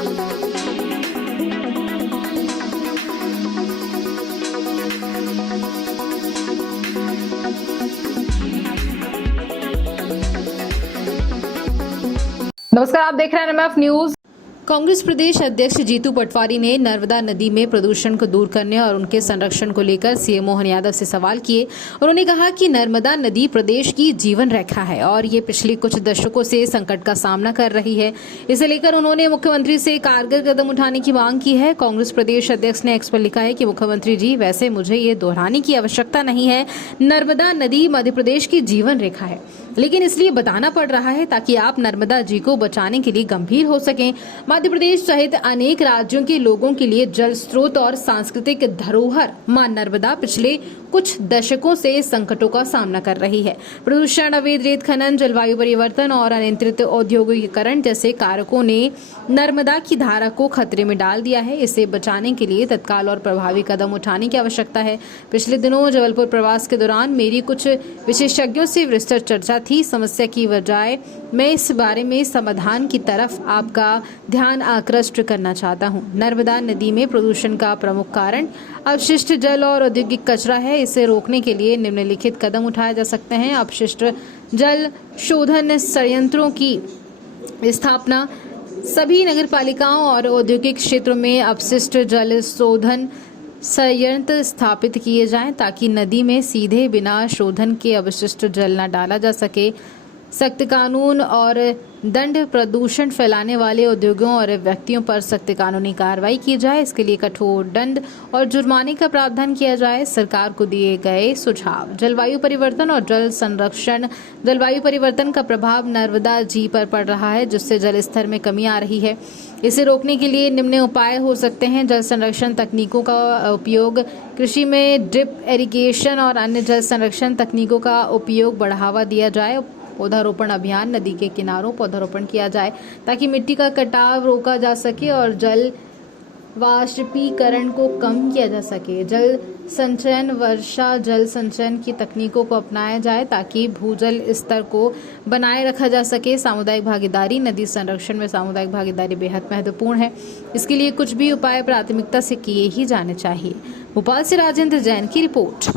नमस्कार, आप देख रहे हैं एमएफ न्यूज। कांग्रेस प्रदेश अध्यक्ष जीतू पटवारी ने नर्मदा नदी में प्रदूषण को दूर करने और उनके संरक्षण को लेकर सीएम मोहन यादव से सवाल किए। उन्होंने कहा कि नर्मदा नदी प्रदेश की जीवन रेखा है और ये पिछले कुछ दशकों से संकट का सामना कर रही है। इसे लेकर उन्होंने मुख्यमंत्री से कारगर कदम उठाने की मांग की है। कांग्रेस प्रदेश अध्यक्ष ने एक्स पर लिखा है कि मुख्यमंत्री जी, वैसे मुझे ये दोहराने की आवश्यकता नहीं है, नर्मदा नदी मध्य प्रदेश की जीवन रेखा है, लेकिन इसलिए बताना पड़ रहा है ताकि आप नर्मदा जी को बचाने के लिए गंभीर हो सकें। मध्य प्रदेश सहित अनेक राज्यों के लोगों के लिए जल स्रोत और सांस्कृतिक धरोहर मां नर्मदा पिछले कुछ दशकों से संकटों का सामना कर रही है। प्रदूषण, अवैध रेत खनन, जलवायु परिवर्तन और अनियंत्रित औद्योगिकीकरण जैसे कारकों ने नर्मदा की धारा को खतरे में डाल दिया है। इसे बचाने के लिए तत्काल और प्रभावी कदम उठाने की आवश्यकता है। पिछले दिनों जबलपुर प्रवास के दौरान मेरी कुछ विशेषज्ञों से विस्तृत चर्चा थी। समस्या की बजाय मैं इस बारे में समाधान की तरफ आपका ध्यान आकृष्ट करना चाहता हूं। नर्मदा नदी में प्रदूषण का प्रमुख कारण अपशिष्ट जल और औद्योगिक कचरा है। इसे रोकने के लिए निम्नलिखित कदम उठाए जा सकते हैं: अपशिष्ट जल शोधन संयंत्रों की स्थापना, सभी नगरपालिकाओं और औद्योगिक क्षेत्रों में अपशिष्ट जल शोधन संयंत्र स्थापित किए जाएं ताकि नदी में सीधे बिना शोधन के अपशिष्ट जल न डाला जा सके। सख्त कानून और दंड, प्रदूषण फैलाने वाले उद्योगों और व्यक्तियों पर सख्त कानूनी कार्रवाई की जाए। इसके लिए कठोर दंड और जुर्माने का प्रावधान किया जाए। सरकार को दिए गए सुझाव: जलवायु परिवर्तन और जल संरक्षण। जलवायु परिवर्तन का प्रभाव नर्मदा जी पर पड़ रहा है, जिससे जल स्तर में कमी आ रही है। इसे रोकने के लिए निम्न उपाय हो सकते हैं: जल संरक्षण तकनीकों का उपयोग, कृषि में ड्रिप इरिगेशन और अन्य जल संरक्षण तकनीकों का उपयोग बढ़ावा दिया जाए। पौधारोपण अभियान, नदी के किनारों पौधारोपण किया जाए ताकि मिट्टी का कटाव रोका जा सके और जल वाष्पीकरण को कम किया जा सके। जल संचयन, वर्षा जल संचयन की तकनीकों को अपनाया जाए ताकि भूजल स्तर को बनाए रखा जा सके। सामुदायिक भागीदारी, नदी संरक्षण में सामुदायिक भागीदारी बेहद महत्वपूर्ण है। इसके लिए कुछ भी उपाय प्राथमिकता से किए ही जाने चाहिए। भोपाल से राजेंद्र जैन की रिपोर्ट।